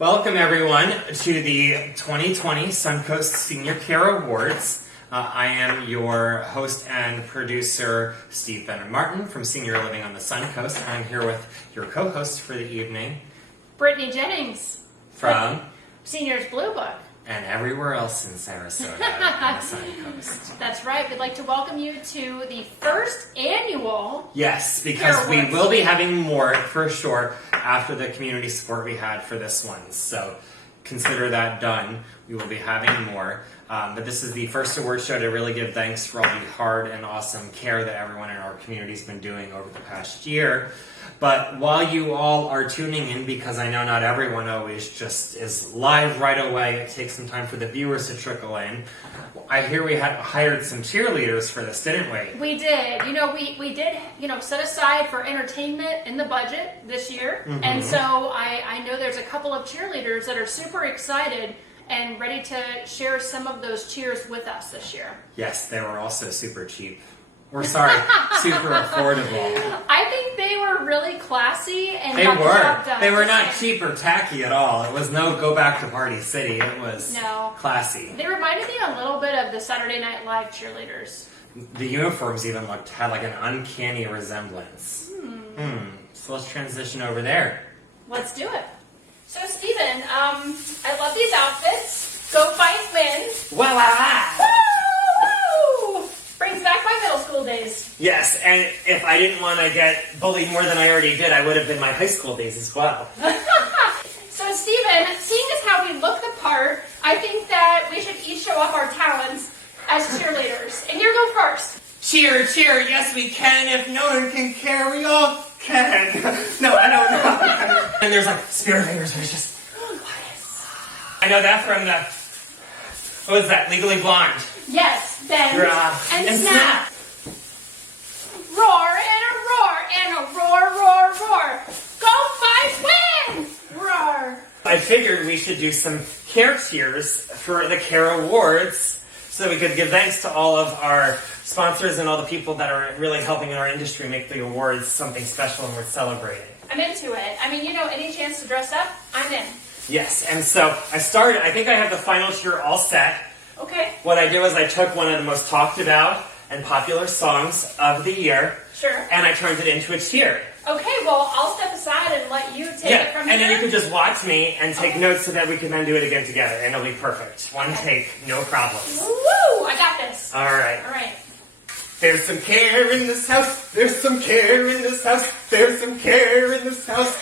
Welcome everyone to the 2020 Suncoast Senior Care Awards. I am your host and producer, Steve Bennett Martin from Senior Living on the Suncoast. And I'm here with your co-host for the evening, Brittany Jennings from Seniors Blue Book. And everywhere else in Sarasota on the Suncoast. That's right. We'd like to welcome you to the first annual. Yes, because we will be having more for sure after the community support we had for this one. So consider that done. We will be having more. But this is the first award show to really give thanks for all the hard and awesome care that everyone in our community has been doing over the past year. But while you all are tuning in, because I know not everyone always just is live right away, it takes some time for the viewers to trickle in. I hear we had hired some cheerleaders for this, didn't we? We did. We did, set aside for entertainment in the budget this year. Mm-hmm. And so I know there's a couple of cheerleaders that are super excited and ready to share some of those cheers with us this year. Yes, they were also super cheap. Super affordable. I think they were really classy and they got the were. job done. They were not cheap or tacky at all. It was no go back to Party City. It was classy. They reminded me a little bit of the Saturday Night Live cheerleaders. The uniforms even had like an uncanny resemblance. So let's transition over there. Let's do it. So Stephen, I love these outfits. Go fight win. Woo! Brings back my middle school days. Yes, and if I didn't want to get bullied more than I already did, I would have been my high school days as well. So Stephen, seeing as how we look the part, I think that we should each show off our talents as cheerleaders. And you go first. Cheer, cheer, yes we can. If no one can care, we all can. No, I don't know. And there's like spirit fingers, there's just... I know that from the... What was that? Legally Blonde. Yes, bend and snap. Roar and a roar and a roar, roar, roar. Go fight, win! Roar. I figured we should do some care cheers for the CARE Awards so that we could give thanks to all of our sponsors and all the people that are really helping in our industry make the awards something special and worth celebrating. I'm into it. I mean, any chance to dress up, I'm in. Yes, and so I think I have the final cheer all set. Okay. What I did was I took one of the most talked about and popular songs of the year. Sure. And I turned it into a cheer. Okay, well, I'll step aside and let you take it from here. And then you could just watch me and take notes so that we can then do it again together. And it'll be perfect. One take, no problems. Woo! I got this. All right. All right. There's some care in this house. There's some care in this house. There's some care in this house.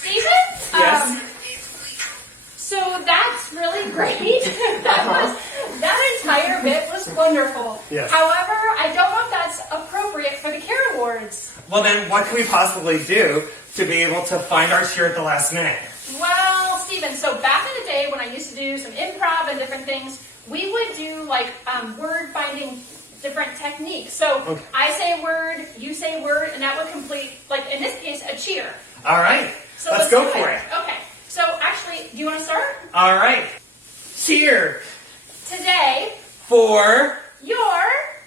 Stephen? Yes? So that's really great. That entire bit was wonderful. Yes. However, I don't know if that's appropriate for the CARE Awards. Well, then what can we possibly do to be able to find our cheer at the last minute? Well, Stephen, so back in the day when I used to do some improv and different things, we would do word finding different techniques. So I say a word, you say a word, and that would complete, in this case, a cheer. All right. So let's go for it. Okay. So actually, do you want to start? All right. Cheer. Today. For. Your.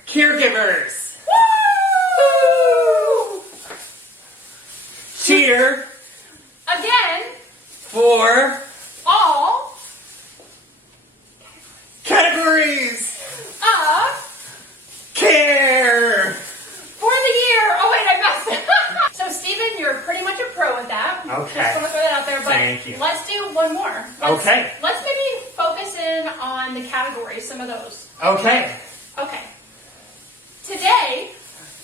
Caregivers. Woo! Cheer. Again. For. All. Categories. Of. Care. For the year. Oh wait, I messed it up. So Stephen, you're pretty much a pro at that. Okay. Just want to throw that out there. But thank you. Let's do one more. Let's maybe focus in on the categories, some of those. Okay. Okay. Today,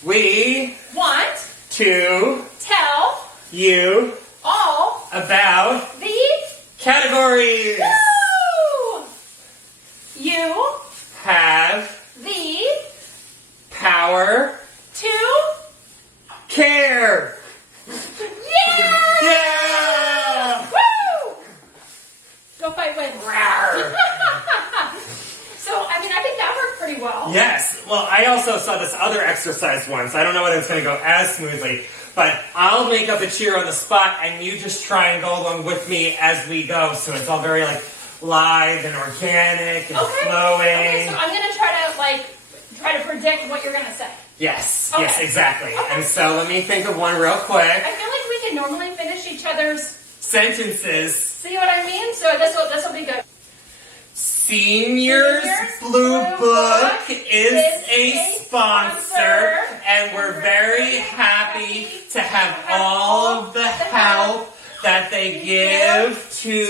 we want to tell you all about the categories. Woo! You have the power to care. Yeah! Yeah! Woo! Go fight win. So, I think that worked pretty well. Yes. Well, I also saw this other exercise once. I don't know whether it's going to go as smoothly, but I'll make up a cheer on the spot, and you just try and go along with me as we go. So it's all very live and organic and flowing. Okay, so I'm going to try to predict what you're going to say. Yes. Okay. Yes, exactly. Okay. And so let me think of one real quick. I feel like we can normally finish each other's sentences. See what I mean? So this will be good. Seniors Blue Book is a sponsor, and we're very happy to have all of the help that they give to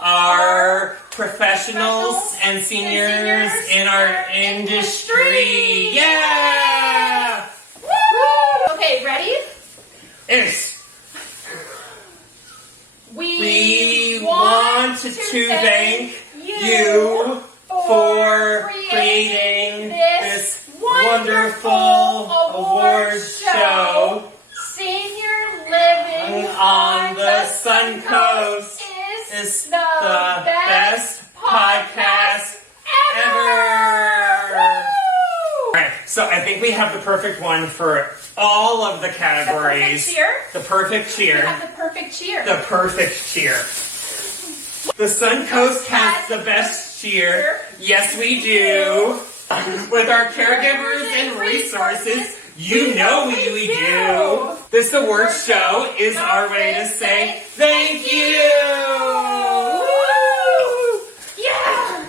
our professionals and seniors in our industry. Yeah! Woo! Okay, ready? We want to thank you for creating this wonderful award show. Senior Living on the Suncoast is the best podcast ever. Alright, so I think we have the perfect one for all of the categories. The perfect cheer. The perfect cheer. We have the perfect cheer. The perfect cheer. The Suncoast has the best cheer. Yes, we do. With our caregivers and resources, you know we do. This award show is our way to say thank you. Yeah.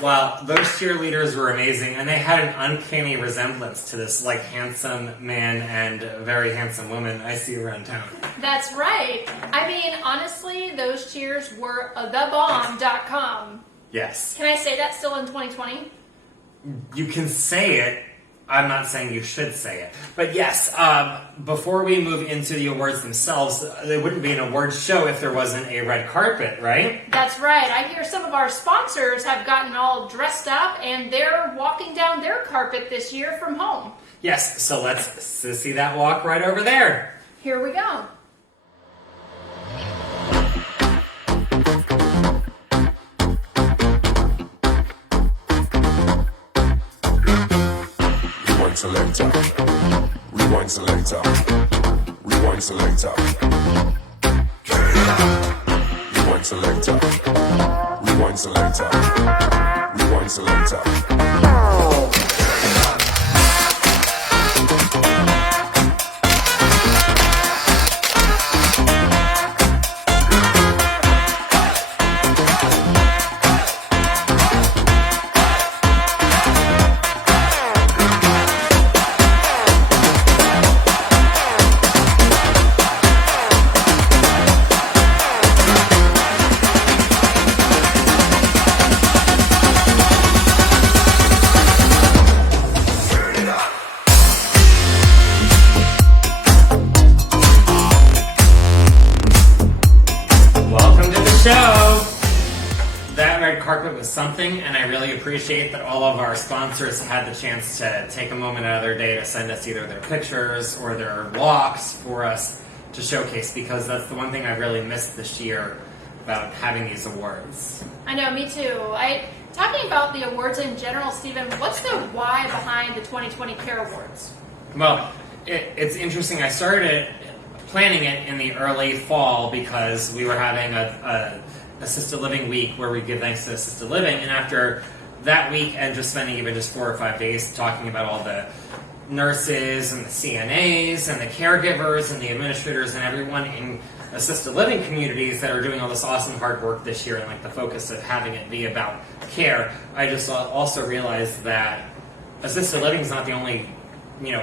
Wow, those cheerleaders were amazing, and they had an uncanny resemblance to this like handsome man and very handsome woman I see around town. That's right. I mean, honestly, those cheers were thebomb.com. Yes. Can I say that still in 2020? You can say it. I'm not saying you should say it. But yes, before we move into the awards themselves, there wouldn't be an awards show if there wasn't a red carpet, right? That's right. I hear some of our sponsors have gotten all dressed up and they're walking down their carpet this year from home. Yes, so let's see that walk right over there. Here we go. Selector, rewind selector, rewind selector, rewind selector, rewind selector, rewind selector. Something, and I really appreciate that all of our sponsors had the chance to take a moment out of their day to send us either their pictures or their walks for us to showcase, because that's the one thing I really missed this year about having these awards. I know, me too. Talking about the awards in general, Stephen, what's the why behind the 2020 CARE Awards? Well, it's interesting. I started planning it in the early fall because we were having a assisted living week where we give thanks to assisted living, and after that week and just spending even just 4 or 5 days talking about all the nurses and the CNAs and the caregivers and the administrators and everyone in assisted living communities that are doing all this awesome hard work this year, and like the focus of having it be about care, I just also realized that assisted living is not the only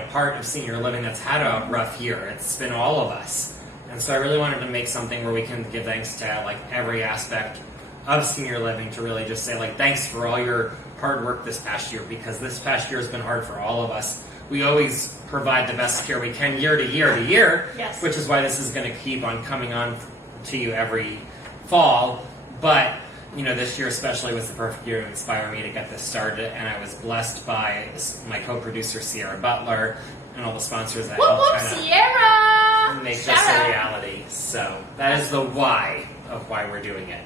part of senior living that's had a rough year. It's been all of us. And so I really wanted to make something where we can give thanks to like every aspect of senior living, to really just say like thanks for all your hard work this past year, because this past year has been hard for all of us. We always provide the best care we can year to year to year, yes. Which is why this is going to keep on coming on to you every fall. But this year especially was the perfect year to inspire me to get this started, and I was blessed by my co-producer Sierra Butler and all the sponsors that helped kind of Sierra! make this a reality. So that is the why of why we're doing it.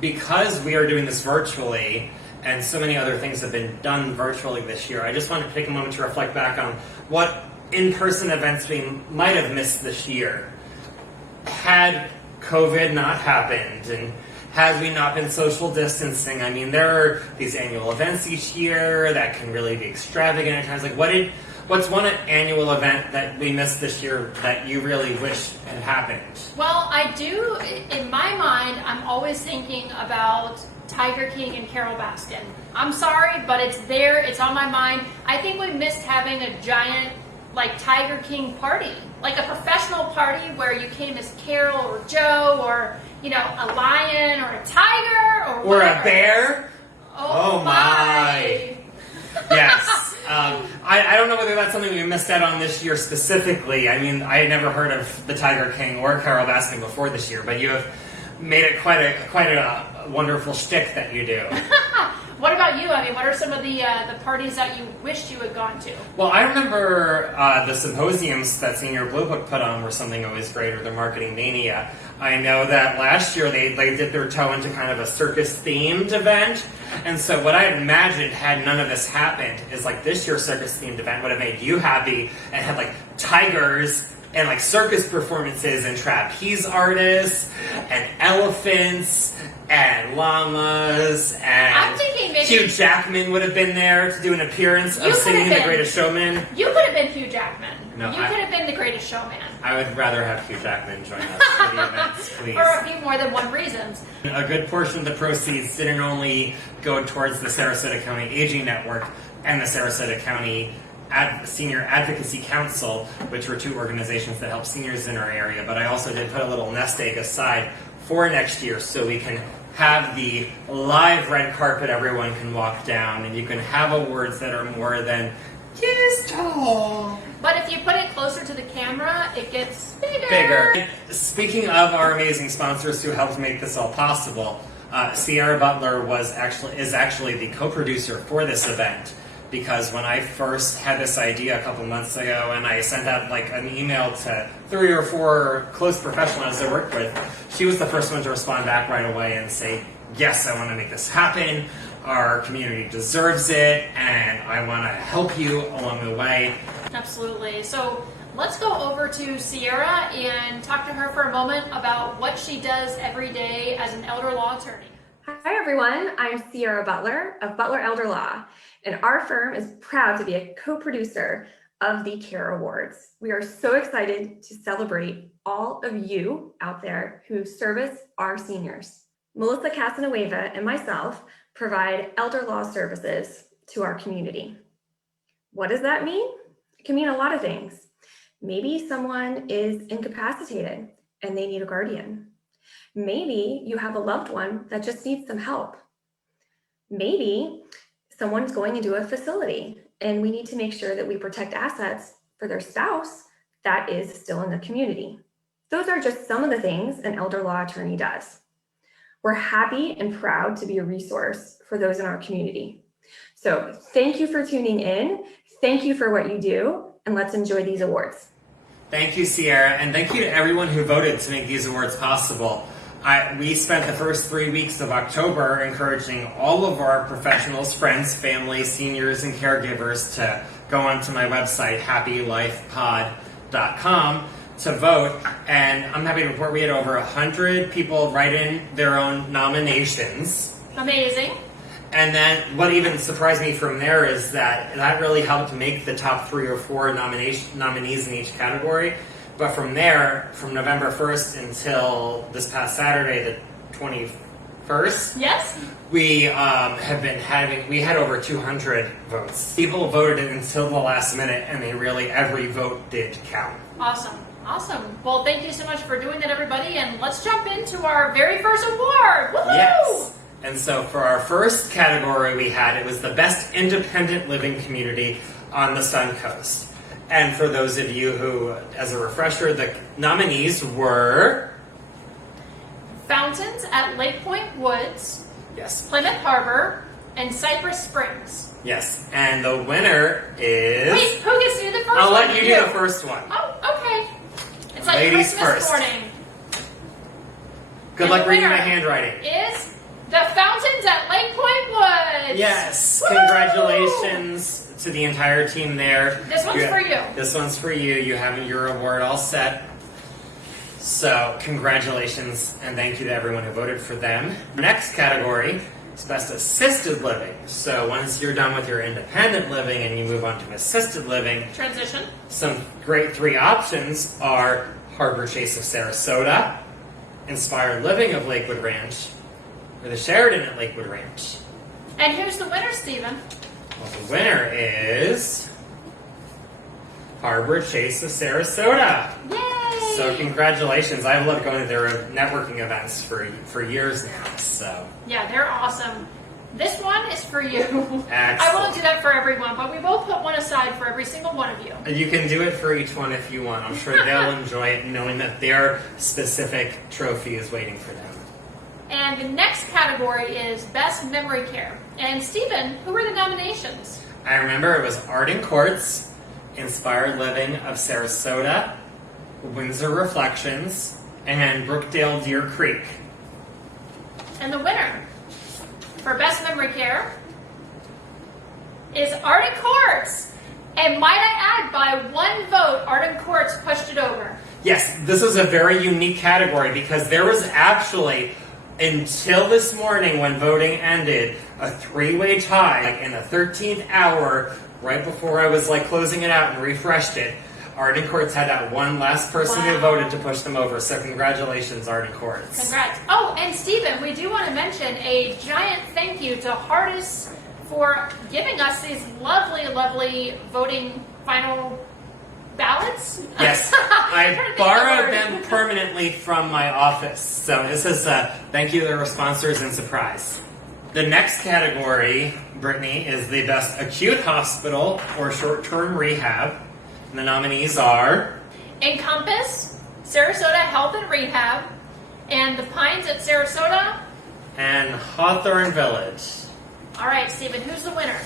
Because we are doing this virtually, and so many other things have been done virtually this year, I just want to take a moment to reflect back on what in-person events we might have missed this year. Had COVID not happened, and had we not been social distancing, I mean, there are these annual events each year that can really be extravagant at times. Like, what What's one annual event that we missed this year that you really wish had happened? Well, I do, in my mind, I'm always thinking about Tiger King and Carol Baskin. I'm sorry, but it's there, it's on my mind. I think we missed having a giant, like, Tiger King party. Like a professional party where you came as Carol or Joe or, you know, a lion or a tiger or whatever. Or a bear? Oh my. Yes. I don't know whether that's something we missed out on this year specifically. I mean, I had never heard of the Tiger King or Carol Baskin before this year, but you have made it quite a wonderful shtick that you do. What about you? I mean, what are some of the parties that you wished you had gone to? Well, I remember the symposiums that Senior Blue Book put on were something always great, or the Marketing Mania. I know that last year they dipped their toe into kind of a circus-themed event, and so what I had imagined had none of this happened is like this year's circus-themed event would have made you happy and had like tigers and like circus performances and trapeze artists and elephants and llamas and I'm thinking maybe Hugh Jackman would have been there to do an appearance of singing The Greatest Showman. You could have been Hugh Jackman. No, you could have been The Greatest Showman. I would rather have Hugh Jackman join us for the events, please. For a few more than one reasons. A good portion of the proceeds didn't only go towards the Sarasota County Aging Network and the Sarasota County Senior Advocacy Council, which were two organizations that help seniors in our area, but I also did put a little nest egg aside for next year so we can have the live red carpet everyone can walk down, and you can have awards that are more than just tall. But if you put it closer to the camera, it gets bigger. Bigger. Speaking of our amazing sponsors who helped make this all possible, C.A.R.E. Butler is actually the co-producer for this event. Because when I first had this idea a couple months ago and I sent out like an email to 3 or 4 close professionals I worked with, she was the first one to respond back right away and say, yes, I want to make this happen. Our community deserves it and I want to help you along the way. Absolutely. So let's go over to Sierra and talk to her for a moment about what she does every day as an elder law attorney. Hi everyone, I'm Sierra Butler of Butler Elder Law, and our firm is proud to be a co-producer of the C.A.R.E Awards. We are so excited to celebrate all of you out there who service our seniors. Melissa Casanueva and myself provide elder law services to our community. What does that mean? It can mean a lot of things. Maybe someone is incapacitated and they need a guardian. Maybe you have a loved one that just needs some help. Maybe someone's going into a facility and we need to make sure that we protect assets for their spouse that is still in the community. Those are just some of the things an elder law attorney does. We're happy and proud to be a resource for those in our community. So thank you for tuning in. Thank you for what you do, and let's enjoy these awards. Thank you, Sierra, and thank you to everyone who voted to make these awards possible. We spent the first 3 weeks of October encouraging all of our professionals, friends, family, seniors, and caregivers to go onto my website, happylifepod.com, to vote. And I'm happy to report we had over 100 people write in their own nominations. Amazing. And then what even surprised me from there is that really helped make the top 3 or 4 nominees in each category. But from there, from November 1st until this past Saturday, the 21st, yes, we we had over 200 votes. People voted until the last minute, and every vote did count. Awesome. Awesome. Well, thank you so much for doing that, everybody. And let's jump into our very first award. Woohoo! Yes. And so for our first category it was the Best Independent Living Community on the Suncoast. And for those of you who, as a refresher, the nominees were Fountains at Lake Point Woods, yes, Plymouth Harbor, and Cypress Springs. Yes, and the winner is... Wait, who gets to do the first one? I'll let you do the first one. Oh, okay. It's like Ladies Christmas first. morning. Good And luck the reading my winner handwriting. Is the Fountains at Lake Point Woods. Yes, Woo-hoo! Congratulations to the entire team there. This one's for you. This one's for you. You have your award all set. So, congratulations and thank you to everyone who voted for them. Next category, It's best assisted living. So once you're done with your independent living and you move on to assisted living, Transition. some great 3 options are Harbor Chase of Sarasota, Inspired Living of Lakewood Ranch, or the Sheridan at Lakewood Ranch. And who's the winner, Stephen? Well, the winner is Harbor Chase of Sarasota. Yay! So congratulations. I've loved going to their networking events for years now. So Yeah, they're awesome. This one is for you. I Excellent. won't do that for everyone, but we will put one aside for every single one of you. you can do it for each one if you want. I'm sure they'll enjoy it knowing that their specific trophy is waiting for them. And the next category is Best Memory Care. And Stephen, who were the nominations? I remember it was Arden Courts, Inspired Living of Sarasota, Windsor Reflections, and Brookdale Deer Creek. And the winner for Best Memory Care is Arden Courts. And might I add, by 1 vote, Arden Courts pushed it over. Yes, this is a very unique category because there was actually, until this morning when voting ended, a 3-way tie in the 13th hour, right before I was closing it out and refreshed it. Arden Courts had that one last person who Wow. voted to push them over. So congratulations, Arden Courts. Congrats. Oh, and Stephen, we do want to mention a giant thank you to Hardis for giving us these lovely, lovely voting final ballots. Yes, I borrowed them permanently from my office. So this is a thank you to our sponsors and surprise. The next category, Brittany, is the Best Acute Hospital or Short-Term Rehab. And the nominees are Encompass, Sarasota Health and Rehab, and the Pines at Sarasota. and Hawthorne Village. All right, Stephen, who's the winner?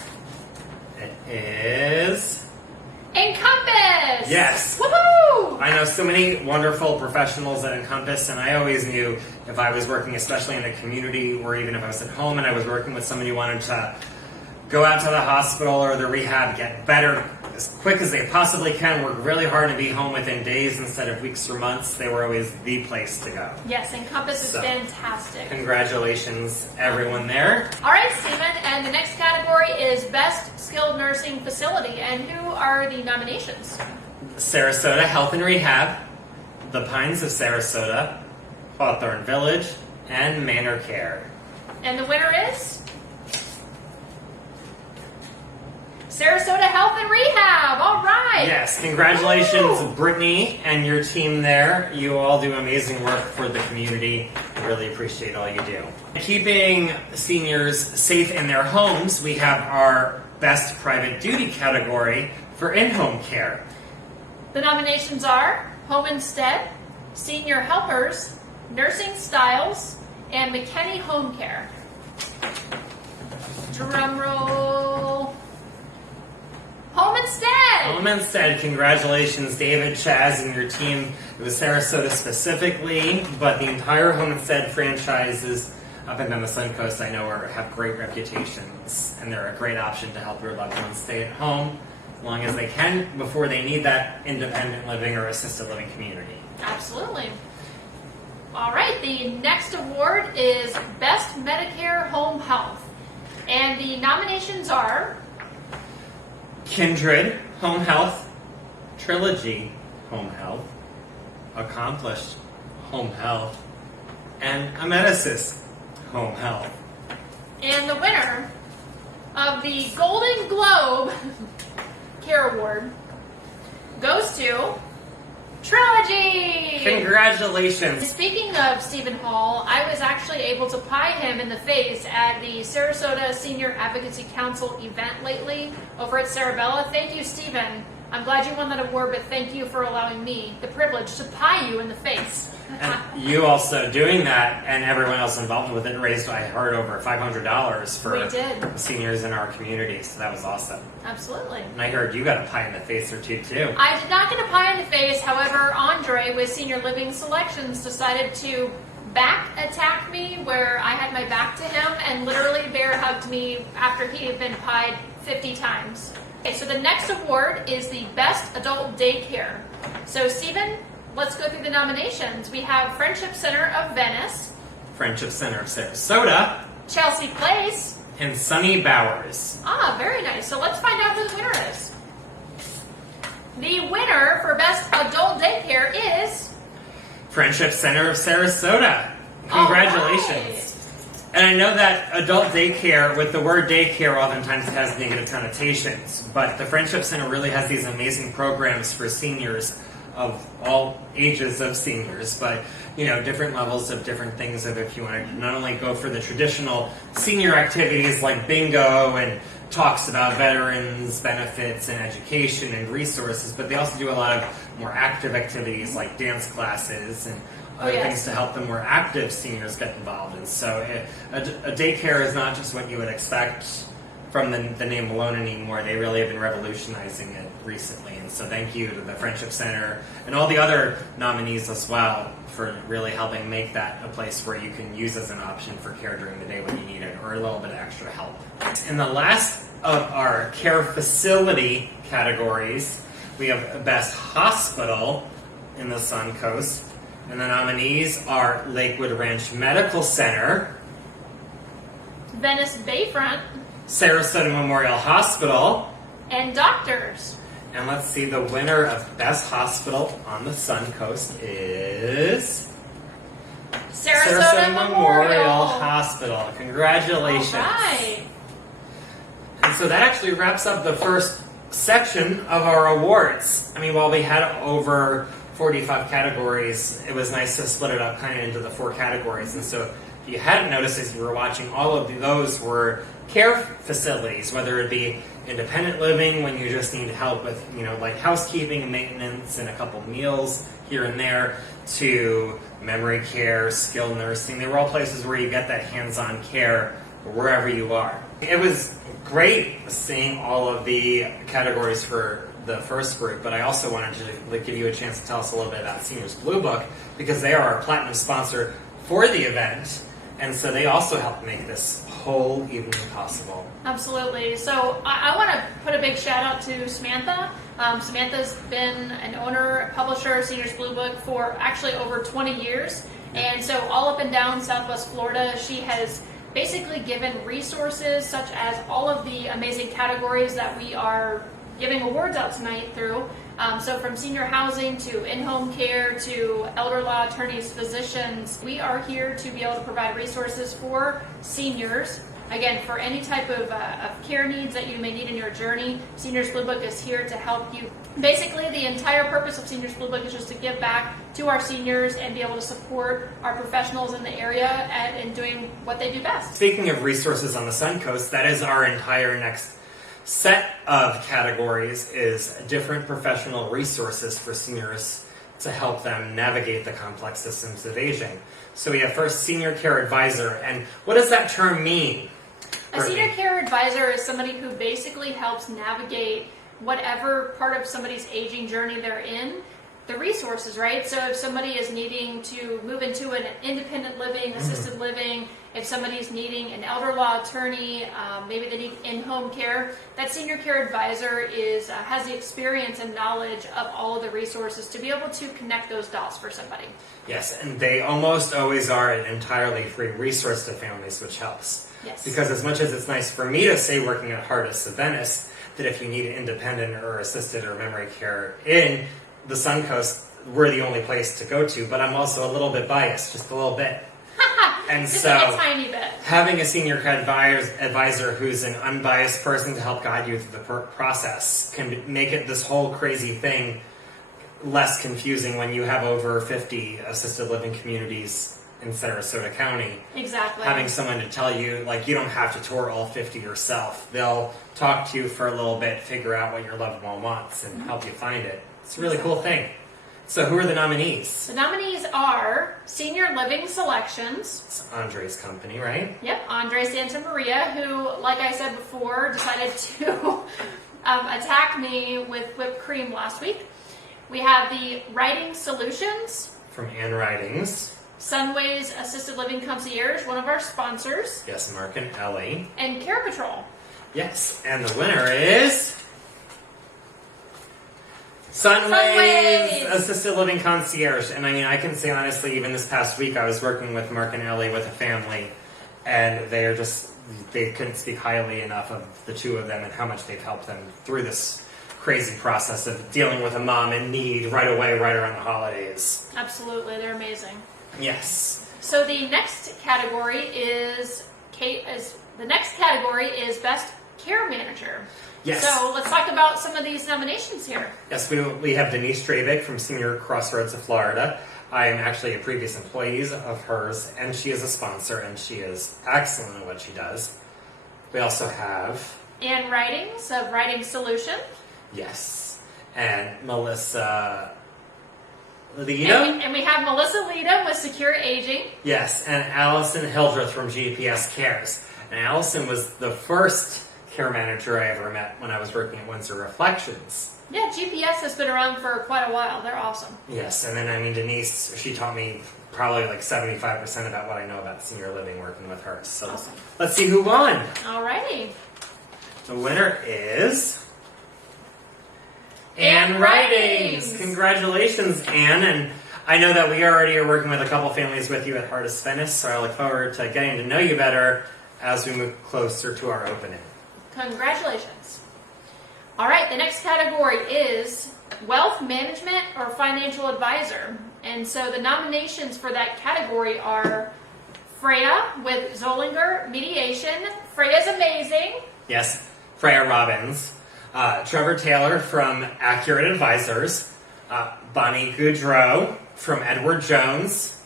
It is... Encompass! Yes. Woohoo! I know so many wonderful professionals at Encompass, and I always knew if I was working, especially in the community, or even if I was at home and I was working with somebody who wanted to go out to the hospital or the rehab, get better as quick as they possibly can, work really hard and be home within days instead of weeks or months, they were always the place to go. Yes, Encompass is So, fantastic. Congratulations, everyone there. All right, Stephen, and the next category is Best Skilled Nursing Facility. And who are the nominations? Sarasota Health and Rehab, the Pines of Sarasota, Hawthorne Village, and Manor Care. And the winner is Sarasota Health and Rehab. All right. Yes, congratulations, Woo! Brittany and your team there. You all do amazing work for the community. I really appreciate all you do. Keeping seniors safe in their homes, we have our Best Private Duty category for in-home care. The nominations are Home Instead, Senior Helpers, Nursing Styles, and McKinney Home Care. Drum roll. Home Instead. Home Instead, congratulations, David, Chaz, and your team. It was Sarasota specifically, but the entire Home Instead franchises up and down the Suncoast, I know, have great reputations, and they're a great option to help your loved ones stay at home as long as they can before they need that independent living or assisted living community. Absolutely. All right, the next award is Best Medicare Home Health. And the nominations are Kindred Home Health, Trilogy Home Health, Accomplished Home Health, and Amedisys Home Health. and the winner of the Golden Globe Care Award goes to Trilogy! Congratulations. Speaking of Stephen Hall, I was actually able to pie him in the face at the Sarasota Senior Advocacy Council event lately over at Sarabella. Thank you, Stephen. I'm glad you won that award, but thank you for allowing me the privilege to pie you in the face. And you also doing that, and everyone else involved with it, raised, I heard, over $500 for We did. seniors in our community, so that was awesome. Absolutely. And I heard you got a pie in the face or two, too. I did not get a pie in the face. However, Andre with Senior Living Selections decided to back attack me where I had my back to him and literally bear hugged me after he had been pied 50 times. Okay, so the next award is the Best Adult Daycare. So Stephen, let's go through the nominations. We have Friendship Center of Venice, Friendship Center of Sarasota, Chelsea Place. and Sunny Bowers. Ah, very nice. So let's find out who the winner is. The winner for Best Adult Daycare is... Friendship Center of Sarasota. Congratulations. And I know that adult daycare, with the word daycare, oftentimes has negative connotations, but the Friendship Center really has these amazing programs for seniors of all ages of seniors, but different levels of different things. Of if you want to not only go for the traditional senior activities like bingo and talks about veterans benefits and education and resources, but they also do a lot of more active activities like dance classes and other things to help the more active seniors get involved. And so a daycare is not just what you would expect from the name alone anymore. They really have been revolutionizing it recently. And so thank you to the Friendship Center and all the other nominees as well for really helping make that a place where you can use as an option for care during the day when you need it, or a little bit of extra help. In the last of our care facility categories, we have Best Hospital in the Suncoast. And the nominees are Lakewood Ranch Medical Center, Venice Bayfront, Sarasota Memorial Hospital, and Doctors. and let's see, the winner of Best Hospital on the Suncoast is Sarasota Memorial Hospital. Congratulations. All right. And so that actually wraps up the first section of our awards. I mean, while we had over 45 categories, it was nice to split it up kind of into the 4 categories. And so if you hadn't noticed as you were watching, all of those were care facilities, whether it be independent living when you just need help with, like housekeeping and maintenance and a couple meals here and there, to memory care, skilled nursing. They were all places where you get that hands-on care wherever you are. It was great seeing all of the categories for the first group, but I also wanted to give you a chance to tell us a little bit about Seniors Blue Book, because they are our platinum sponsor for the event, and so they also helped make this whole evening possible. Absolutely. So I want to put a big shout out to Samantha. Samantha's been an owner, publisher of Seniors Blue Book for actually over 20 years, and so all up and down Southwest Florida, she has basically given resources such as all of the amazing categories that we are giving awards out tonight through. So from senior housing to in-home care to elder law attorneys, physicians, we are here to be able to provide resources for seniors. Again, for any type of care needs that you may need in your journey, Seniors Blue Book is here to help you. Basically, the entire purpose of Seniors Blue Book is just to give back to our seniors and be able to support our professionals in the area in doing what they do best. Speaking of resources on the Suncoast, that is our entire next set of categories, is different professional resources for seniors to help them navigate the complex systems of aging. So we have first Senior Care Advisor, and what does that term mean? A senior care advisor is somebody who basically helps navigate whatever part of somebody's aging journey they're in, the resources, right? So if somebody is needing to move into an independent living, assisted living, if somebody's needing an elder law attorney, maybe they need in-home care, that senior care advisor has the experience and knowledge of all of the resources to be able to connect those dots for somebody. Yes, and they almost always are an entirely free resource to families, which helps. Yes. Because as much as it's nice for me to say, working at Hardest of Venice, that if you need independent or assisted or memory care in the Suncoast, we're the only place to go to, but I'm also a little bit biased, just a little bit. And Just so a tiny bit. having a senior care advisor who's an unbiased person to help guide you through the process can make it, this whole crazy thing, less confusing when you have over 50 assisted living communities in Sarasota County. Exactly. Having someone to tell you, like, you don't have to tour all 50 yourself. They'll talk to you for a little bit, figure out what your loved one wants, and help you find it. It's a really cool thing. So who are the nominees? The nominees are Senior Living Selections. It's Andre's company, right? Yep, Andre Santa Maria, who, like I said before, decided to attack me with whipped cream last week. We have the Writing Solutions. From Ann Writings. Sunways Assisted Living Concierge, one of our sponsors. Yes, Mark and Ellie. And Care Patrol. Yes, and the winner is Sunways Assisted Living Concierge. And I mean, I can say honestly, even this past week, I was working with Mark and Ellie with a family, and they couldn't speak highly enough of the two of them and how much they've helped them through this crazy process of dealing with a mom in need right away, right around the holidays. Absolutely, they're amazing. Yes. So the next category is Best Care Manager. Yes. So let's talk about some of these nominations here. Yes, we have Denise Dravick from Senior Crossroads of Florida. I am actually a previous employee of hers, and she is a sponsor, and she is excellent at what she does. We also have Ann Writings of Writing Solution. Yes, and Melissa Leadham. And we have Melissa Leadham with Secure Aging. Yes, and Allison Hildreth from GPS Cares. And Allison was the first care manager I ever met when I was working at Windsor Reflections. Yeah, GPS has been around for quite a while. They're awesome. Yes, and then Denise, she taught me probably like 75% about what I know about senior living working with her. So Awesome. Let's see who won. Alrighty. The winner is Ann Ann Writings. Writings. Congratulations, Ann. And I know that we already are working with a couple families with you at Hardest Venice, so I look forward to getting to know you better as we move closer to our opening. Congratulations. All right, the next category is Wealth Management or Financial Advisor. And so the nominations for that category are Freya with Zollinger Mediation. Freya's amazing. Yes, Freya Robbins. Trevor Taylor from Accurate Advisors. Bonnie Goudreau from Edward Jones.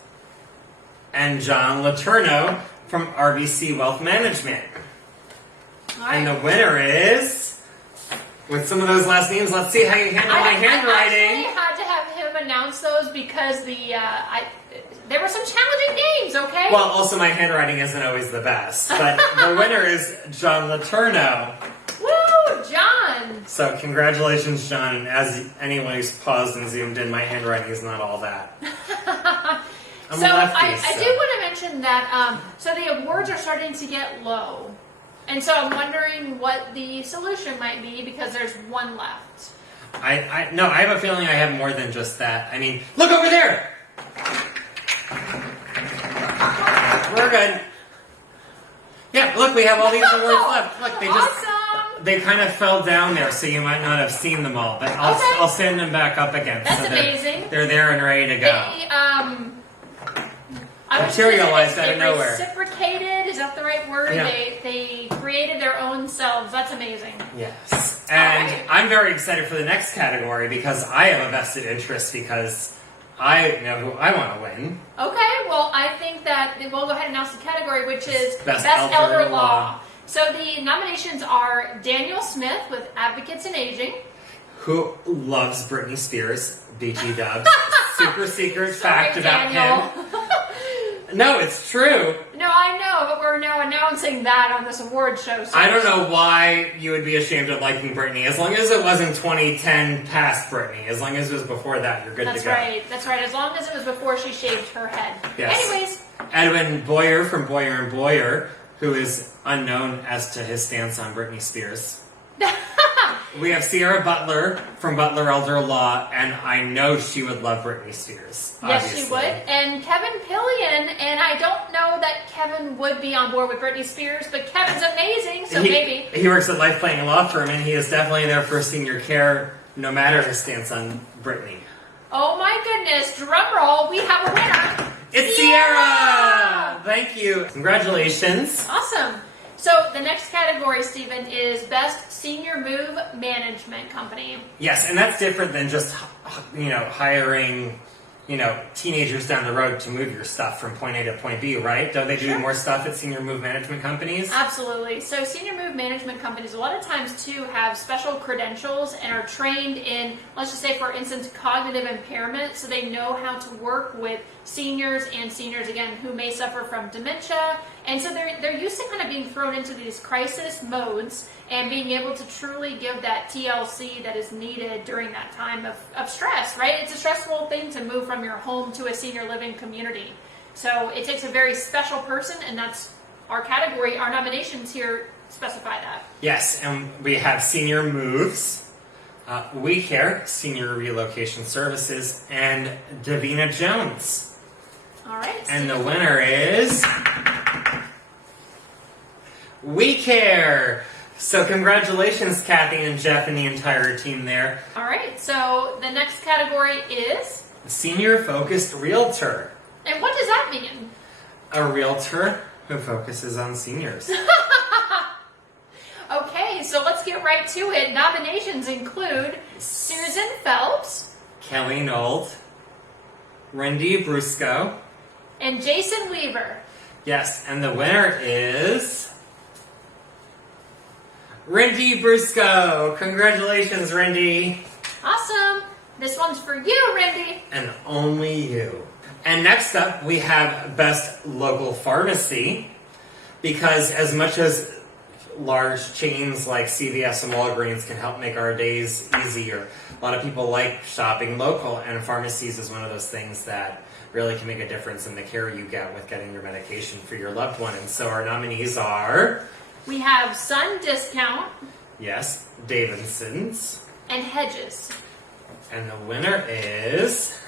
And John Letourneau from RBC Wealth Management. All right. And the winner is, with some of those last names, let's see how you handle my handwriting. I actually had to have him announce those because there were some challenging names, okay? Well, also my handwriting isn't always the best, but the winner is John Letourneau. Woo, John! So congratulations, John. And as anyone who's paused and zoomed in, my handwriting is not all that. I'm So a lefty, I do want to mention that, so the awards are starting to get low. And so I'm wondering what the solution might be because there's one left. I have a feeling I have more than just that. I mean, look over there! We're good. Yeah, look, we have all these awards left. Look, Awesome! they kind of fell down there, so you might not have seen them all. But I'll stand them back up again. That's so amazing. They're there and ready to go. I would Materialized say out of nowhere. Reciprocated, is that the right word? Yeah. they created their own selves. That's amazing. Yes. And right. I'm very excited for the next category because I have a vested interest because I know who I want to win. Okay, well, I think that we'll go ahead and announce the category, which is Best Elder Elder Law. Law. So the nominations are Daniel Smith with Advocates in Aging. Who loves Britney Spears, BG Dubs. Super secret fact Sorry, about Daniel. him. No, it's true. No, I know, but we're now announcing that on this award show. So I don't know why you would be ashamed of liking Britney. As long as it wasn't 2010 past Britney. As long as it was before that, you're good That's to go. right. That's right. As long as it was before she shaved her head. Yes. Anyways. Edwin Boyer from Boyer & Boyer, who is unknown as to his stance on Britney Spears. We have Sierra Butler from Butler Elder Law, and I know she would love Britney Spears. Yes, obviously. she would. And Kevin Pillion, and I don't know that Kevin would be on board with Britney Spears, but Kevin's amazing, so maybe. He works at Life Planning Law Firm, and he is definitely there for senior care, no matter his stance on Britney. Oh my goodness, drum roll, we have a winner. It's Sierra! Thank you. Congratulations. Awesome. So the next category, Stephen, is Best Senior Move Management Company. Yes, and that's different than just, hiring, teenagers down the road to move your stuff from point A to point B, right? Don't they do Sure. more stuff at senior move management companies? Absolutely. So senior move management companies a lot of times too have special credentials and are trained in, let's just say for instance, cognitive impairment, so they know how to work with seniors again who may suffer from dementia, and so they're used to kind of being thrown into these crisis modes and being able to truly give that TLC that is needed during that time of stress, right? It's a stressful thing to move from your home to a senior living community. So it takes a very special person, and that's our category. Our nominations here specify that. Yes, and we have Senior Moves, We Care, Senior Relocation Services, and Davina Jones. All right. And the winner is C.A.R.E. So congratulations, Kathy and Jeff and the entire team there. All right, so the next category is? Senior-focused realtor. And what does that mean? A realtor who focuses on seniors. Okay, so let's get right to it. Nominations include Susan Phelps, Kelly Nold, Randy Brusco. and Jason Weaver. Yes, and the winner is Randy Brusco. Congratulations, Randy. Awesome. This one's for you, Randy. And only you. And next up, we have Best Local Pharmacy, because as much as large chains like CVS and Walgreens can help make our days easier, a lot of people like shopping local, and pharmacies is one of those things that really can make a difference in the care you get with getting your medication for your loved one. And so our nominees are, We have Sun Discount yes, Davidson's, and Hedges. and the winner is...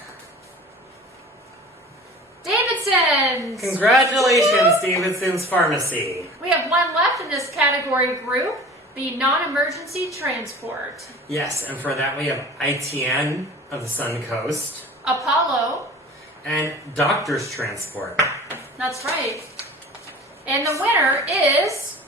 Davidson's! Congratulations, Davidson's Pharmacy. We have one left in this category group, the non-emergency transport. Yes, and for that we have ITN of the Suncoast Apollo, and Doctor's Transport. that's right. And the winner is...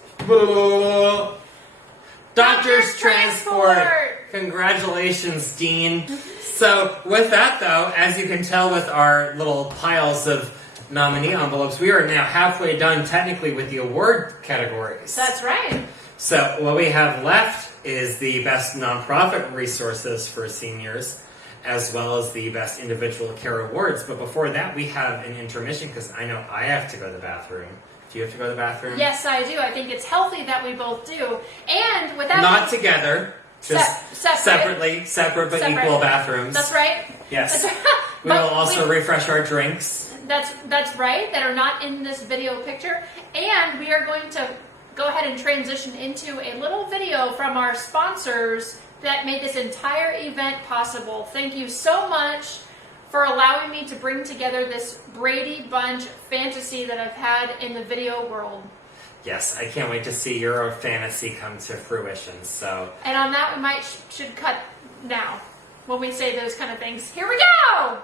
Doctor's Transport. Congratulations, Dean. So with that though, as you can tell with our little piles of nominee envelopes, we are now halfway done technically with the award categories. That's right. So what we have left is the best nonprofit resources for seniors, as well as the best individual care awards. But before that, we have an intermission because I know I have to go to the bathroom. Do you have to go to the bathroom? Yes, I do. I think it's healthy that we both do. And without... Not together. Just separate but Separate. equal bathrooms. That's right. Yes. That's right. We will also refresh our drinks. That's right, that are not in this video picture. And we are going to go ahead and transition into a little video from our sponsors that made this entire event possible. Thank you so much for allowing me to bring together this Brady Bunch fantasy that I've had in the video world. Yes, I can't wait to see your fantasy come to fruition. So, And on that, we should cut now when we say those kind of things. Here we go!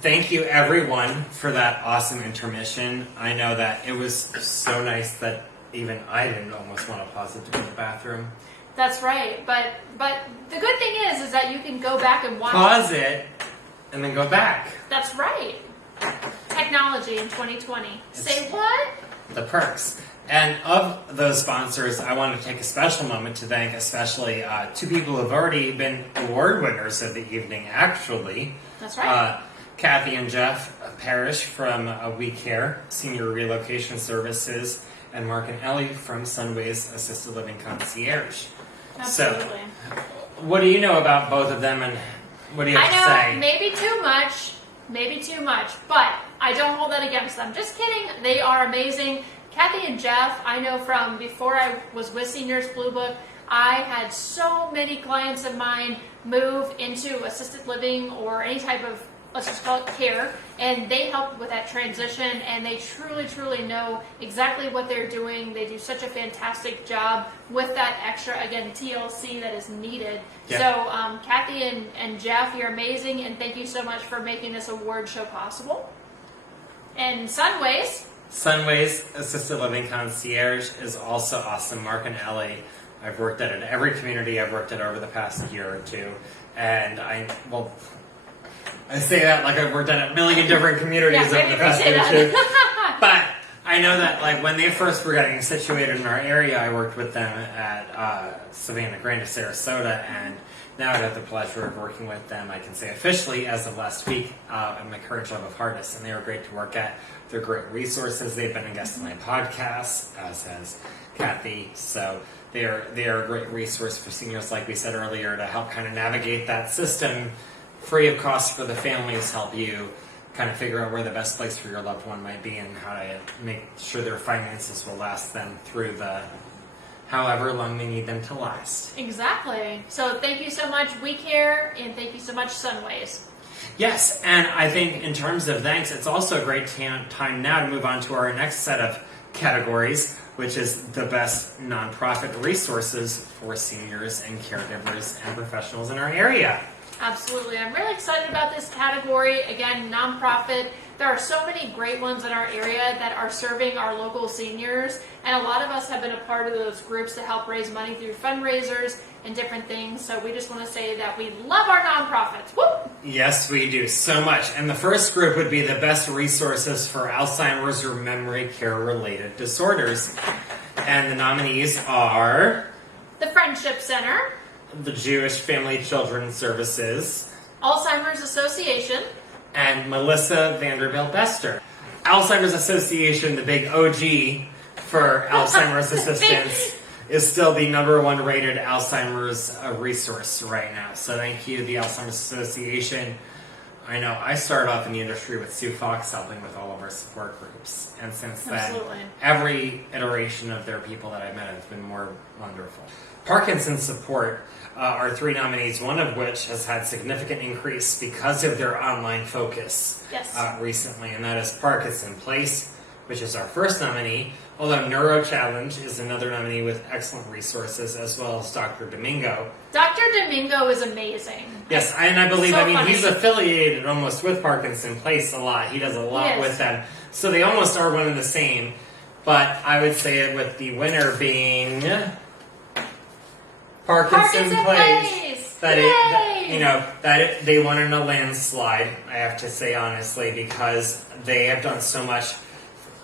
Thank you, everyone, for that awesome intermission. I know that it was so nice that even I didn't almost want to pause it to go to the bathroom. That's right, but the good thing is that you can go back and watch. Pause it, and then go back. That's right. Technology in 2020. Say what? The perks. And of those sponsors, I want to take a special moment to thank especially two people who have already been award winners of the evening, actually. That's right. Kathy and Jeff Parrish from C.A.R.E, Senior Relocation Services, and Mark and Ellie from Sunway's Assisted Living Concierge. Absolutely. So, what do you know about both of them, and what do you have to I say? know, maybe too much, but I don't hold that against them. Just kidding. They are amazing. Kathy and Jeff, I know from before I was with Seniors Blue Book, I had so many clients of mine move into assisted living or any type of, let's just call it care, and they helped with that transition, and they truly, truly know exactly what they're doing. They do such a fantastic job with that extra, again, TLC that is needed. Yeah. So, Kathy and Jeff, you're amazing, and thank you so much for making this award show possible. And Sunway's Assisted Living Concierge is also awesome. Mark and Ellie, I've worked at every community I've worked at over the past year or two, and I say that like I've worked at a million different communities over the past year or two. But I know that like when they first were getting situated in our area, I worked with them at Savannah Grande, Sarasota, and Now I have the pleasure of working with them, I can say officially, as of last week, at my current job of Hardest, and they are great to work at. They're great resources. They've been a guest on my podcast, as has Kathy. So they are a great resource for seniors, like we said earlier, to help kind of navigate that system free of cost for the families, help you kind of figure out where the best place for your loved one might be and how to make sure their finances will last them through the however long they need them to last. Exactly. So thank you so much, We Care, and thank you so much, Sunways. Yes, and I think in terms of thanks, it's also a great time now to move on to our next set of categories, which is the best nonprofit resources for seniors and caregivers and professionals in our area. Absolutely. I'm really excited about this category. Again, nonprofit. There are so many great ones in our area that are serving our local seniors, and a lot of us have been a part of those groups to help raise money through fundraisers and different things. So we just want to say that we love our nonprofits. Woo! Yes, we do so much. And the first group would be the best resources for Alzheimer's or memory care related disorders. And the nominees are The Friendship Center, the Jewish Family Children's Services, Alzheimer's Association, and Melissa Vanderbilt Bester. Alzheimer's Association, the big OG for Alzheimer's assistance, is still the #1 rated Alzheimer's resource right now. So thank you to the Alzheimer's Association. I know I started off in the industry with Sue Fox helping with all of our support groups. And since then, Absolutely. every iteration of their people that I've met has been more wonderful. Parkinson's support are 3 nominees, one of which has had significant increase because of their online focus Yes. recently, and that is Parkinson Place, which is our first nominee, although Neuro Challenge is another nominee with excellent resources, as well as Dr. Domingo. Dr. Domingo is amazing. Yes, and I believe, So he's funny. affiliated almost with Parkinson Place a lot. He does a lot Yes. with them. So they almost are one and the same, but I would say it with the winner being Parkinson Place. They won in a landslide, I have to say honestly, because they have done so much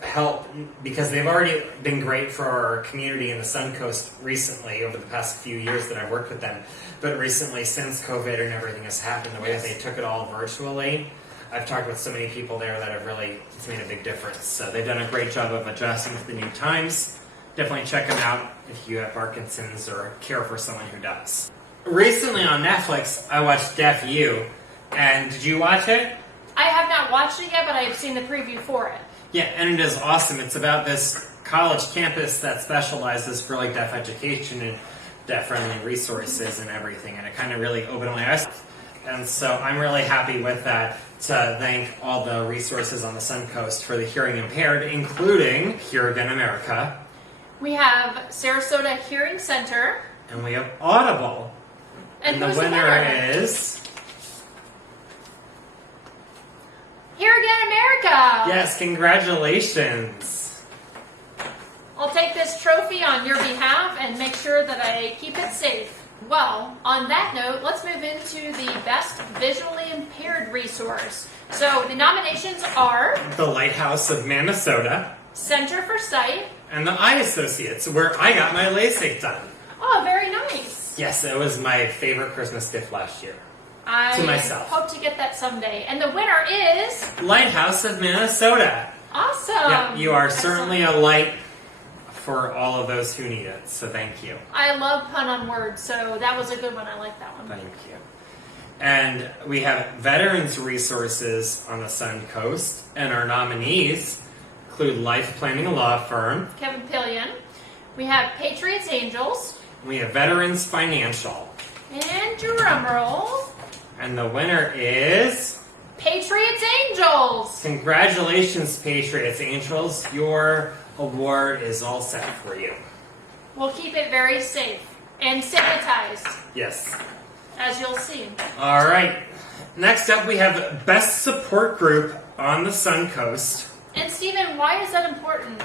help, because they've already been great for our community in the Suncoast recently over the past few years that I've worked with them. But recently, since COVID and everything has happened, the way that they took it all virtually, I've talked with so many people there that have really, it's made a big difference. So they've done a great job of adjusting to the new times. Definitely check them out if you have Parkinson's or care for someone who does. Recently on Netflix, I watched Deaf U. And did you watch it? I have not watched it yet, but I have seen the preview for it. Yeah, and it is awesome. It's about this college campus that specializes for like deaf education and deaf-friendly resources and everything. And it kind of really opened my eyes. And so I'm really happy with that, to thank all the resources on the Suncoast for the hearing impaired, including Hear Again America. We have Sarasota Hearing Center. And we have Audible. And the who's winner is... Hear Again America! Yes, congratulations. I'll take this trophy on your behalf and make sure that I keep it safe. Well, on that note, let's move into the best visually impaired resource. So the nominations are The Lighthouse of Minnesota Center for Sight. and the Eye Associates, where I got my LASIK done. Oh, very nice. Yes, it was my favorite Christmas gift last year. I To myself. hope to get that someday. And the winner is Lighthouse of Minnesota. awesome. Yep, you are Excellent. certainly a light for all of those who need it, so thank you. I love pun on words, so that was a good one. I like that one. Thank you. And we have veterans resources on the Suncoast, and our nominees include Life Planning Law Firm, Kevin Pillion. We have Patriots Angels. we have Veterans Financial, And drum roll, and the winner is... Patriots Angels. Congratulations, Patriots Angels. Your award is all set for you. We'll keep it very safe and sanitized, Yes. as you'll see. All right. Next up, we have Best Support Group on the Suncoast. And Stephen, why is that important?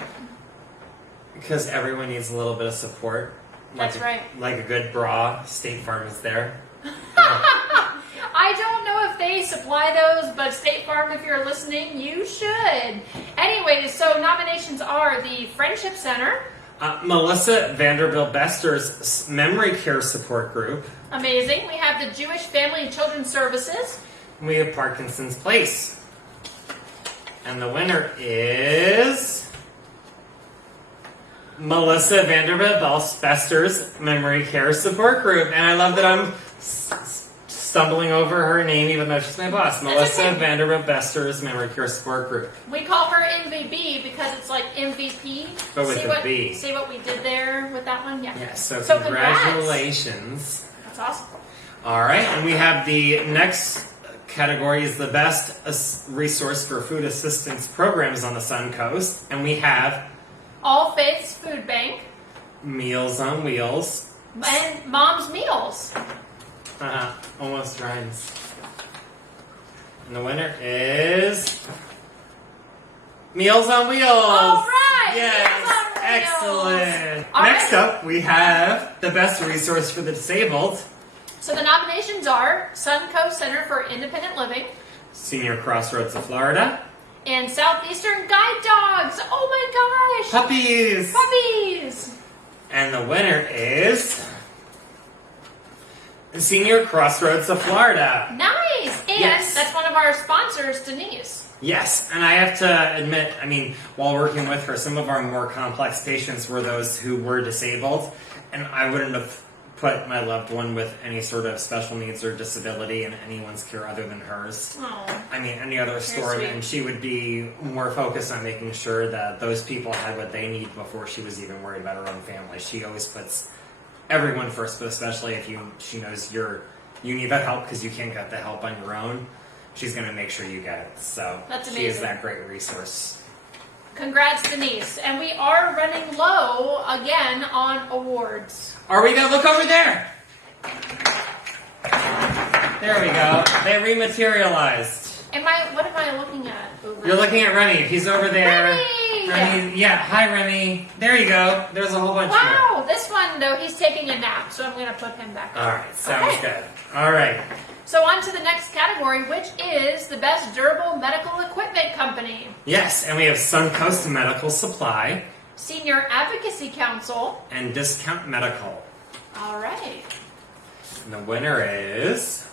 Because everyone needs a little bit of support. That's right. Like a good bra, State Farm is there. I don't know if they supply those, but State Farm, if you're listening, you should. Anyways, so nominations are the Friendship Center, Melissa Vanderbilt Bester's Memory Care Support Group. Amazing. We have the Jewish Family and Children's Services. We have Parkinson's Place. And the winner is Melissa Vanderbilt Bester's Memory Care Support Group. And I love that I'm stumbling over her name even though she's my boss. Melissa okay. Vanderbilt Bester's Memory Care Support Group. We call her MVP because it's like MVP. But with a B. See what we did there with that one? Yeah. Yes, so congrats. congratulations. That's awesome. All right, and we have the next category is the best resource for food assistance programs on the Suncoast. And we have All Faiths Food Bank. Meals on Wheels. And Mom's Meals. Almost rhymes. And the winner is Meals on Wheels. All right. Yes. Meals on Wheels. Excellent. All Next right. up, we have the best resource for the disabled. So the nominations are Suncoast Center for Independent Living Senior Crossroads of Florida. and Southeastern Guide Dogs. Oh my gosh. Puppies. Puppies. And the winner is Senior Crossroads of Florida. Nice. And Yes. that's one of our sponsors, Denise. Yes, and I have to admit, I mean, while working with her, some of our more complex patients were those who were disabled, and I wouldn't have put my loved one with any sort of special needs or disability in anyone's care other than hers. Oh. I mean, any other story, sweet. and she would be more focused on making sure that those people had what they need before she was even worried about her own family. She always puts everyone first, but especially if she knows you need that help because you can't get the help on your own, she's going to make sure you get it. So That's she is amazing. that great resource. Congrats, Denise. And we are running low again on awards. Are we going to look over there? There we go. They rematerialized. What am I looking at? Over You're looking at Remy. He's over there. Remy! Remy, yeah. Hi, Remy. There you go. There's a whole bunch more. Wow, this one though, he's taking a nap, so I'm going to put him back. All right. Sounds Okay. good. All right. So on to the next category, which is the best durable medical equipment company. Yes, and we have Suncoast Medical Supply Senior Advocacy Council. and Discount Medical. All right. And the winner is...